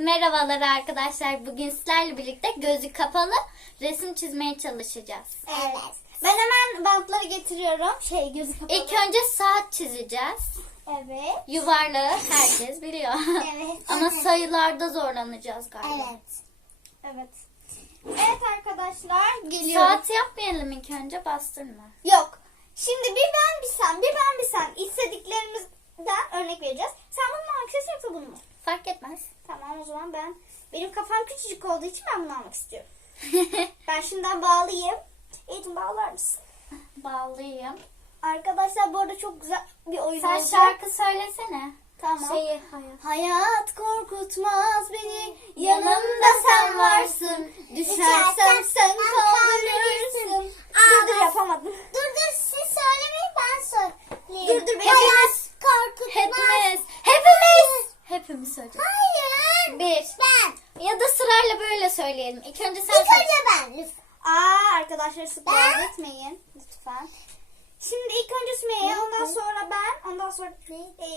Merhabalar arkadaşlar. Bugün sizlerle birlikte gözü kapalı resim çizmeye çalışacağız. Evet. Ben hemen bantları getiriyorum. Şey gözü kapalı. İlk önce saat çizeceğiz. Evet. Yuvarlağı herkes biliyor. Evet. Ama sayılarda zorlanacağız galiba. Evet. Evet. Evet arkadaşlar geliyorum. Saat yapmayalım ilk önce bastırma. Yok. Şimdi bir ben bir sen, bir ben bir sen istediklerimizden örnek vereceğiz. Sen bunu mu almak istiyorsun yoksa bunu mu? Fark etmez. Tamam o zaman ben benim kafam küçücük olduğu için ben bunu almak istiyorum. Ben şimdiden bağlayayım. Eğitim bağlar mısın? Bağlayayım. Arkadaşlar bu arada çok güzel bir oyun Sen olacak. şarkı söylesene. Tamam. Şeyi hayır. Hayat korkutmaz beni Yanımda sen varsın Düşersem sen kaldırırsın Dur dur yapamadım Dur dur siz söylemeyin ben söyleyeyim. Dur dur Hayat korkutmaz. Hepimiz. Hepimiz. Hepimiz söyleyeceğiz. Hayır. Bir. Ben. Ya da sırayla böyle söyleyelim. İlk önce sen İlk önce ben. Aa arkadaşlar Ben- etmeyin lütfen Şimdi ilk önce Sümeyye ondan sonra ben ondan sonra e,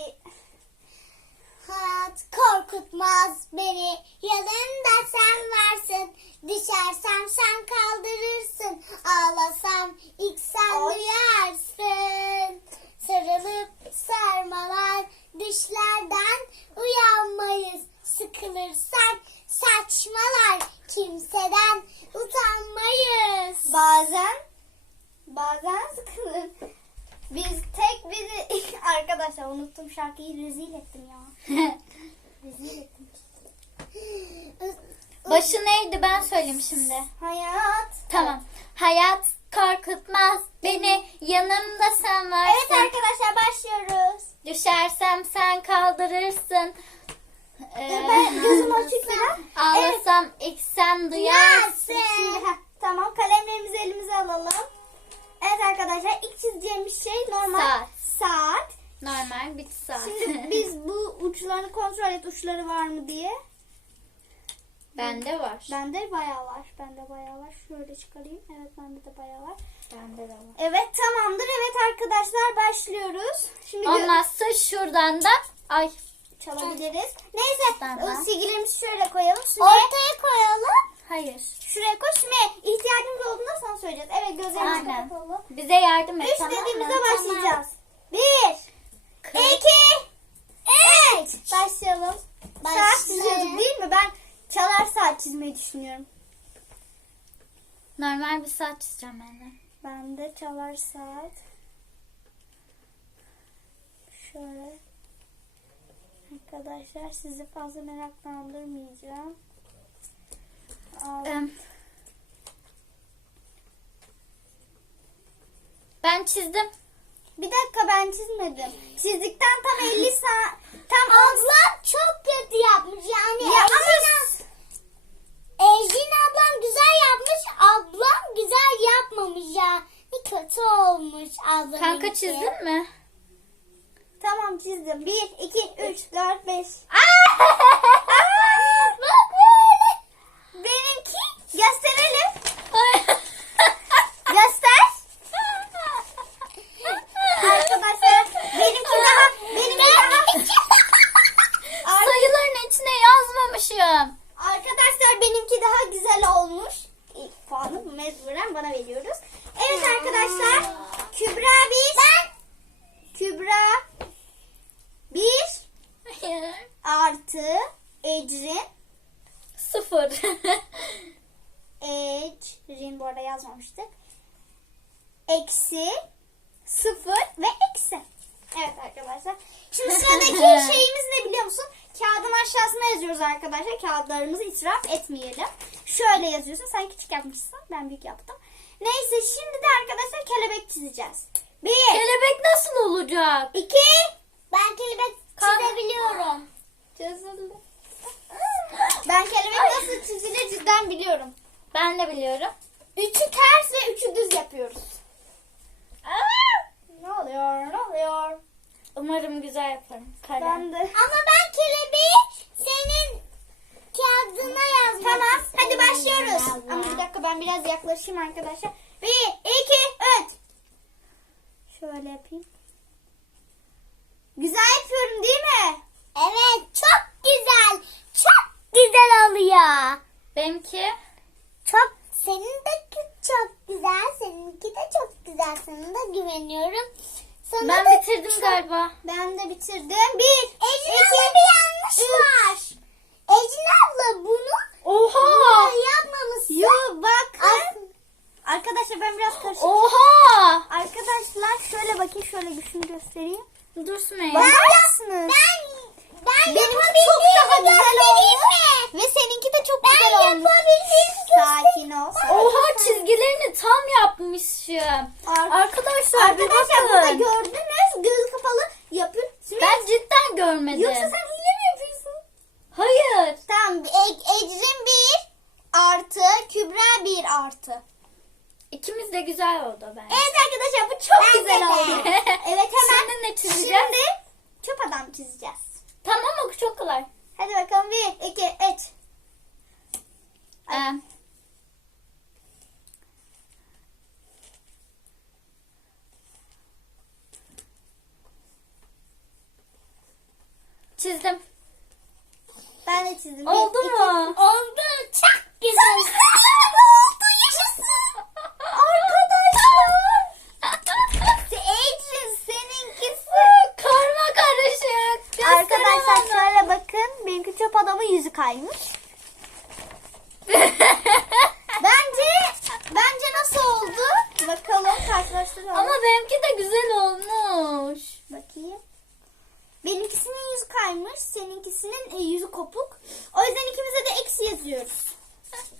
Hayat korkutmaz beni. Yanımda sen varsın. Düşersem sen kaldırırsın. Ağlasam ilk sen Oy. Şarkıyı rezil ettim ya Rezil ettim Başı neydi ben söyleyeyim şimdi. Hayat Tamam. Hayat korkutmaz beni. Yanımda sen varsın. Evet arkadaşlar başlıyoruz. Düşersem sen kaldırırsın. Ee, ben gözüm açık biraz. Ağlasam ilk sen duyarsın. Şimdi heh, tamam kalemlerimizi elimize alalım. Evet arkadaşlar ilk çizeceğimiz şey normal Saat. saat. Normal bit saat. Şimdi biz bu uçlarını kontrol et uçları var mı diye. Bende var. Bende bayağı var. Bende bayağı var. Şöyle çıkarayım. Evet bende de bayağı var. Bende de var. Evet tamamdır. Evet arkadaşlar başlıyoruz. Şimdi sonra şuradan da ay çalabiliriz. Neyse Tamam. o silgilerimizi şöyle koyalım. Sümeyye, Ortaya koyalım. hayır. şuraya koy. Sümeyye ihtiyacımız olduğunda sana söyleyeceğiz. Evet gözlerimizi Aynen. kapatalım. Bize yardım et Üç tamam dediğimizde mı? başlayacağız. Bir, Kırk. iki, üç. Başlayalım. Saat çiziyorduk değil mi? Ben çalar saat çizmeyi düşünüyorum. Normal bir saat çizeceğim ben de. Ben de çalar saat. Şöyle. Arkadaşlar sizi fazla meraklandırmayacağım. Al. Em, Ben çizdim. Bir dakika ben çizmedim. Çizdikten tam 50 saat. Tam Ablam çok kötü yapmış yani. Ya Ejin, ama Ejin ablam güzel yapmış. Ablam güzel yapmamış ya. Ne kötü olmuş ablamın. Kanka çizdin mi? tamam çizdim. 1, 2, 3, 4, 5. Bak böyle. Benimki gösterelim. Göster. Arkadaşlar benimki daha benimki daha Ar- Sayıların içine yazmamışım. Arkadaşlar benimki daha güzel olmuş. İlk puanı mecburen bana veriyoruz. Evet arkadaşlar Kübra bir. Ben. Kübra bir artı Ecrin. Sıfır. Ecrin bu arada yazmamıştık. Eksi sıfır ve eksi. Evet arkadaşlar. Şimdi sıradaki şeyimiz ne biliyor musun? Kağıdın aşağısına yazıyoruz arkadaşlar. Kağıtlarımızı israf etmeyelim. Şöyle yazıyorsun. Sen küçük yapmışsın. Ben büyük yaptım. Neyse şimdi de arkadaşlar kelebek çizeceğiz. Bir, Kelebek nasıl olacak? iki, Ben kelebek Kan- çizebiliyorum. Çözüldü. ben kelebek nasıl çizilir cidden biliyorum. Ben de biliyorum. Üçü ters ve üçü düz yapıyoruz. Ne oluyor? Ne oluyor? Umarım güzel yaparım. Kalem. Ben de. Ama ben kelebeği senin kağıdına yazmak Tamam hadi istiyorum başlıyoruz. abla. Ama bir dakika ben yaklaşayım arkadaşlar. Bir, iki, üç. Şöyle yapayım. Güzel yapıyorum değil mi? Evet çok güzel. Çok güzel. Benimki Çok senin de çok güzel. Seninki de çok güzel. Sana da güveniyorum. Sana ben da bitirdim çok- galiba. Ben de bitirdim. Bir, Ecin iki, abla bir yanlış üç. var. Ecin abla bunu Oha! yapmamışsın. Yo bak. Aslında- Arkadaşlar ben biraz karışık. Oha! Arkadaşlar şöyle bakayım şöyle güçünü göstereyim. Dur Sümeyye. Bakarsınız. Ben ben Benimki çok daha güzel oldu. Ve seninki de çok Ben güzel olmuş. yapabildiğimi Sakin ol. sakin ol. Oha çizgilerini tam yapmışım. Ar- Arkadaşlar bir Arkadaşlar burada bakın. gördünüz. Göz kapalı yapın. Şimdi Ben cidden görmedim. Yoksa sen hile mi yapıyorsun? Hayır. Tamam. E- Ecrin bir artı Kübra bir artı. İkimiz de güzel oldu bence. Evet arkadaşlar bu çok Bence güzel de. oldu. evet hemen Şimdi ne çizeceğiz? Şimdi çöp adam çizeceğiz. Tamam o çok kolay. Hadi bakalım bir, iki, üç. Ee, çizdim. Ben de çizdim. Bir, Oldu iki, mu? Oldu. Çok güzel. oldu yaşasın. Arkadaşlar. Ecrin seninkisi. Karma karışık. Göster Arkadaşlar bana. şöyle bakın. Benimki çöp adamın yüzü kaymış. Bence bence nasıl oldu? Bakalım karşılaştıralım. Ama benimki de güzel olmuş. Bakayım. Benimkisinin yüzü kaymış, seninkisinin e, yüzü kopuk. O yüzden ikimize de eksi yazıyoruz.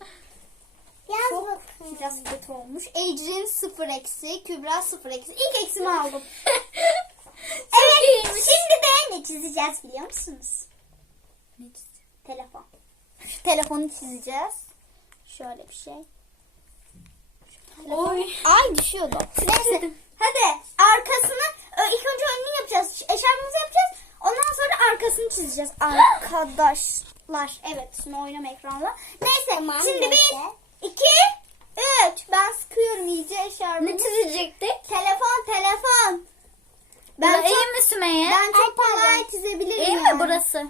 Yaz Çok bakalım. biraz kötü olmuş. Ecrin sıfır eksi, Kübra sıfır eksi. İlk eksimi aldım. Evet, iyiymiş. şimdi de ne çizeceğiz biliyor musunuz? Ne çizdim? Telefon. Şu telefonu çizeceğiz. Şöyle bir şey. Oy. Ay düşüyordu. Neyse. Hadi arkasını ö, ilk önce önünü yapacağız. Eşarbımızı yapacağız. Ondan sonra arkasını çizeceğiz. Arkadaşlar. Evet şimdi oynama ekranla. Neyse Tamam, şimdi bir, iki, üç. Ben sıkıyorum iyice eşarbımı. Ne çizecektik? Telefon telefon. Ben Ben iyi çok, mi Sümeyye? ben çok Ay, kolay pardon. çizebilirim İyi yani. mi burası?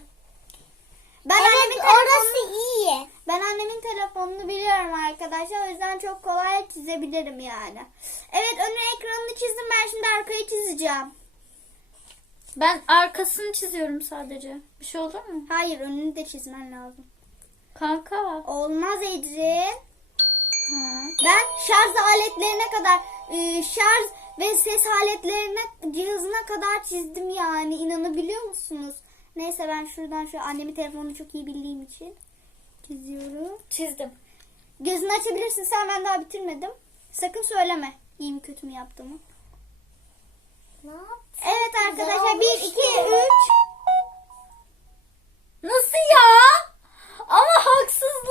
Ben annemin Evet telefonunu orası iyi. Ben annemin telefonunu biliyorum arkadaşlar. O yüzden çok kolay çizebilirim yani. Evet önü ekranını çizdim. Ben şimdi arkayı çizeceğim. Ben arkasını çiziyorum sadece. Bir şey olur mu? Hayır önünü de çizmen lazım. Kanka. Olmaz Ecrin. Ha. Ben şarj aletlerine kadar e, şarj ve ses aletlerine cihazına kadar çizdim yani. İnanabiliyor musunuz? Neyse ben şuradan şu annemin telefonunu çok iyi bildiğim için çiziyorum. Çizdim. Gözünü açabilirsin sen ben daha bitirmedim. Sakın söyleme iyi mi kötü mü yaptığımı. Ne yaptın? Evet arkadaşlar olmuş 1, 2, 3. Nasıl ya? Ama haksızlık.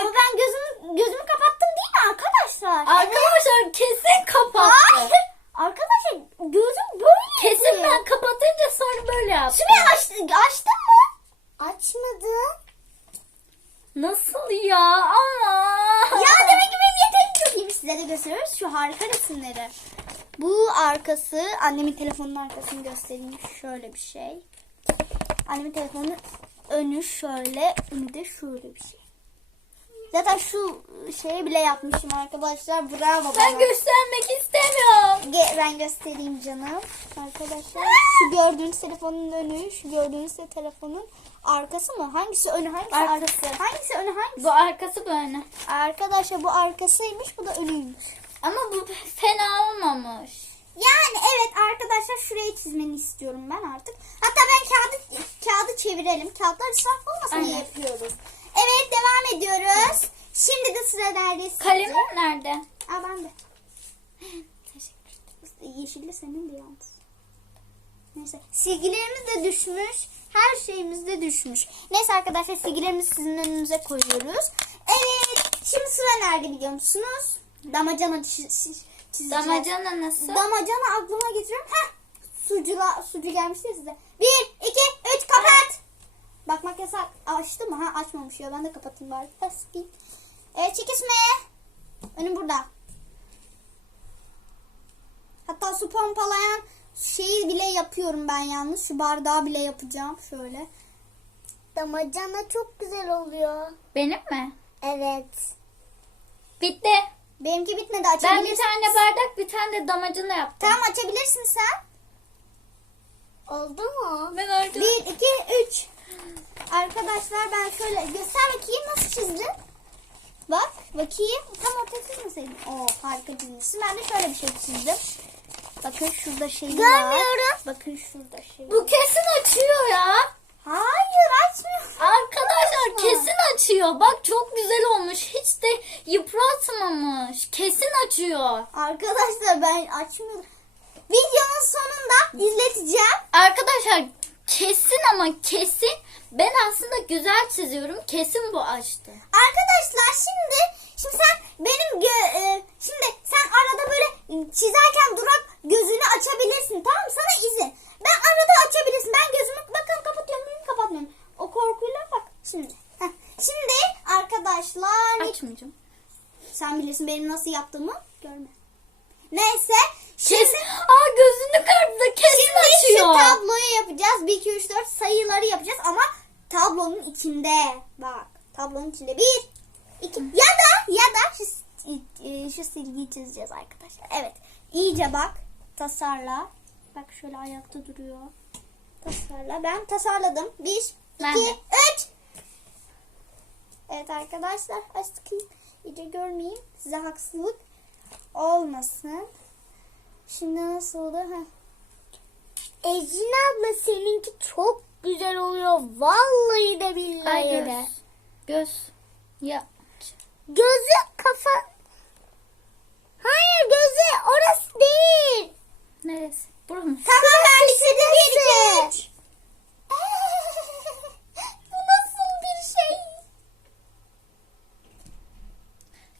Ama ben gözümü, gözümü kapattım değil mi arkadaşlar? Arkadaşlar kesin kapattı. Hayır. Arkadaşlar gözüm böyle. Kesin ben kapatınca sonra böyle yaptım. Şimdi açtı, açtın mı? Açmadın. Nasıl ya? Ama. Ya demek ki benim yeteneğim çok iyiymiş. Size de gösteriyoruz şu harika resimleri. Bu arkası annemin telefonunun arkasını göstereyim. Şöyle bir şey. Annemin telefonunun önü şöyle, önü de şöyle bir şey. Zaten şu şeyi bile yapmışım arkadaşlar. Bravo bana. Ben göstermek istemiyorum. Ge- ben göstereyim canım. Arkadaşlar şu gördüğünüz telefonun önü, şu gördüğünüz de telefonun arkası mı? Hangisi önü, hangisi Arkası. Hangisi önü, hangisi? Bu arkası böyle. Arkadaşlar bu arkasıymış, bu da önüymüş. Ama bu fena olmamış. Yani evet arkadaşlar şurayı çizmeni istiyorum ben artık. Hatta ben kağıdı kağıdı çevirelim. Kağıtlar israf olmasın diye yapıyoruz. Evet devam ediyoruz. Şimdi de sıra neredeyiz? Kalemim nerede? Aa ben de. Teşekkür ederim. Yeşilli senin de yalnız. Neyse. Silgilerimiz de düşmüş. Her şeyimiz de düşmüş. Neyse arkadaşlar silgilerimizi sizin önünüze koyuyoruz. Evet. Şimdi sıra nerede biliyor musunuz? Damacana çiz- çiz- çizeceğiz. Damacana nasıl? Damacana aklıma getiriyorum. Heh. Sucula, sucu gelmişti ya size. Bir, iki, üç, kapat. Bakmak yasak. Açtı mı? Ha açmamış ya. Ben de kapatayım bari. Basayım. Evet çekişme. Önüm burada. Hatta su pompalayan şeyi bile yapıyorum ben yalnız. Şu bardağı bile yapacağım. Şöyle. Damacana çok güzel oluyor. Benim mi? Evet. Bitti. Benimki bitmedi Ben açabilirsin. bir tane bardak bir tane de damacana yaptım. Tamam açabilirsin sen. Oldu mu? Ben artık... Bir, iki, üç. Arkadaşlar ben şöyle göster bakayım nasıl çizdin. Bak bakayım. Tam ortaya çizmeseydin. Oo harika çizmişsin. Ben de şöyle bir şey çizdim. Bakın şurada şey var. Görmüyorum. Bakın şurada şey Bu kesin açıyor ya. Hayır açmıyor. Arkadaşlar kesin açıyor. Bak çok güzel olmuş. Hiç de yıpratmamış. Kesin açıyor. Arkadaşlar ben açmıyorum. Videonun sonunda izleteceğim. Arkadaşlar kesin ama kesin ben aslında güzel çiziyorum. Kesin bu açtı. Arkadaşlar şimdi şimdi sen benim gö- e, şimdi sen arada böyle çizerken durak gözünü açabilirsin tamam mı? Sana izin. Ben arada açabilirsin. Ben gözümü bakın kapatıyorum kapatmıyorum. O korkuyla bak şimdi. Heh. Şimdi arkadaşlar Açmayacağım. sen bilirsin benim nasıl yaptığımı görme. Neyse Kesin. Aa gözünü kırptı. Kesin Şimdi şu açıyor. tabloyu yapacağız. 1, 2, 3, 4 sayıları yapacağız ama tablonun içinde. Bak tablonun içinde. 1, 2 ya da ya da şu, e, şu silgiyi çizeceğiz arkadaşlar. Evet. iyice bak. Tasarla. Bak şöyle ayakta duruyor. Tasarla. Ben tasarladım. 1, Ben 2, de. 3. Evet arkadaşlar. Açtık. İyice görmeyeyim. Size haksızlık olmasın. Şimdi nasıldı? Heh. Ecin abla seninki çok güzel oluyor. Vallahi de billahi de. göz. Göz. Ya. Gözü kafa... Hayır gözü orası değil. Neresi? Burası mı? Tamam ben bitirdim. 1, 2, 3. Bu nasıl bir şey?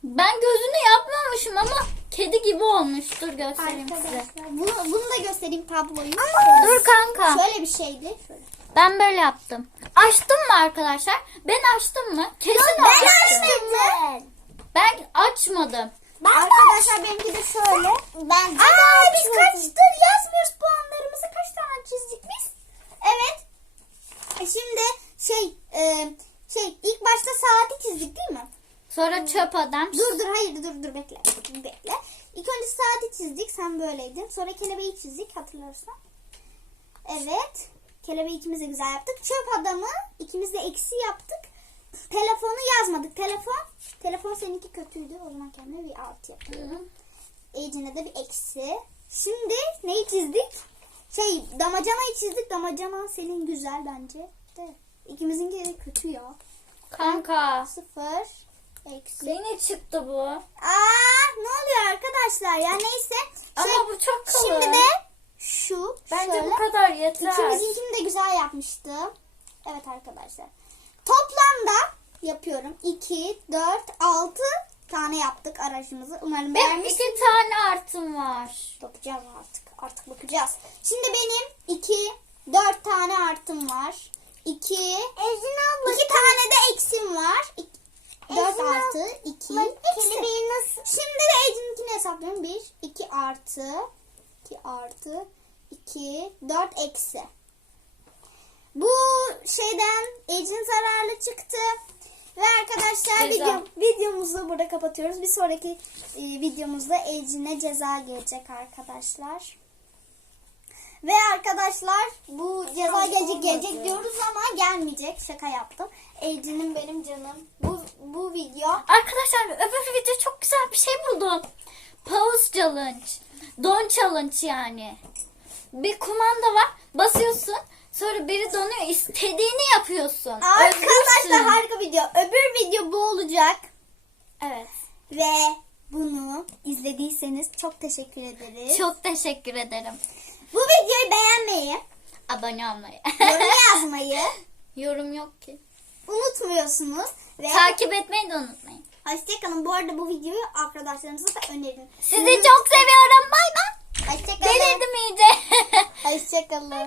Ben gözünü yapmamışım ama kedi gibi olmuş. Dur göstereyim size. Arkadaşlar bunu, bunu da göstereyim tabloyu. Dur kanka. Şöyle bir şeydi. Şöyle. Ben böyle yaptım. Açtım mı arkadaşlar? Ben açtım mı? Kesin Ben açtım. açtım. Ben açmadım. Arkadaşlar benimki de şöyle. Ben Aa biz kaçtır yazmıyoruz puanlarımızı. Kaç tane çizdik biz? Evet. E Şimdi şey e, şey ilk başta saati çizdik değil mi? Sonra çöp adam. Dur dur hayır dur dur bekle. Bekle. İlk önce saati çizdik. Sen böyleydin. Sonra kelebeği çizdik hatırlarsan. Evet. Kelebeği ikimiz de güzel yaptık. Çöp adamı ikimiz de eksi yaptık. Telefonu yazmadık. Telefon. Telefon seninki kötüydü. O zaman kendime bir artı yapıyorum. Ece'ne de bir eksi. Şimdi neyi çizdik? Şey damacanayı çizdik. Damacana senin güzel bence. De. İkimizinki de kötü ya. Kanka. Sıfır. Eksi. Yine çıktı bu. Aa ne oluyor arkadaşlar ya neyse. Şey, Ama bu çok kalın. Şimdi de şu Bence şöyle. bu kadar yeter. İkimizinkini de güzel yapmıştım. Evet arkadaşlar. Toplamda yapıyorum. 2, 4, 6 tane yaptık aracımızı. Umarım Benim beğenmişsiniz. iki tane artım var. Yapacağız artık. Artık bakacağız. Şimdi benim 2, 4 tane artım var. 2, 2 Ecin abla tane de eksim var. 4 Ezgi artı 2 abla, eksi. kelebeği nasıl? Şimdi de Ece'ninkini hesaplıyorum. 1, 2 artı 2 artı 2, 4 eksi. Bu şeyden Ece'nin zararlı çıktı. Ve arkadaşlar Ceza. video, videomuzu burada kapatıyoruz. Bir sonraki e, videomuzda Ece'ne ceza gelecek arkadaşlar. Ve arkadaşlar bu ceza gelecek gelecek diyoruz ama gelmeyecek. Şaka yaptım. Ece'nin benim canım. Bu, bu video Arkadaşlar öbür video çok güzel bir şey buldum. Pause challenge. Don challenge yani. Bir kumanda var. Basıyorsun. Sonra biri donuyor. İstediğini yapıyorsun. Arkadaşlar Özgürsün. harika video. Öbür video bu olacak. Evet. Ve bunu izlediyseniz çok teşekkür ederiz. Çok teşekkür ederim. Bu videoyu beğenmeyi, Abone olmayı. yorum yazmayı Yorum yok ki. unutmuyorsunuz. Ve Takip etmeyi de unutmayın. hoşçakalın. Bu arada bu videoyu arkadaşlarınıza da önerin. Sizi çok seviyorum. Bay bay. Hoşçakalın. Delirdim iyice. Hoşçakalın. Bay.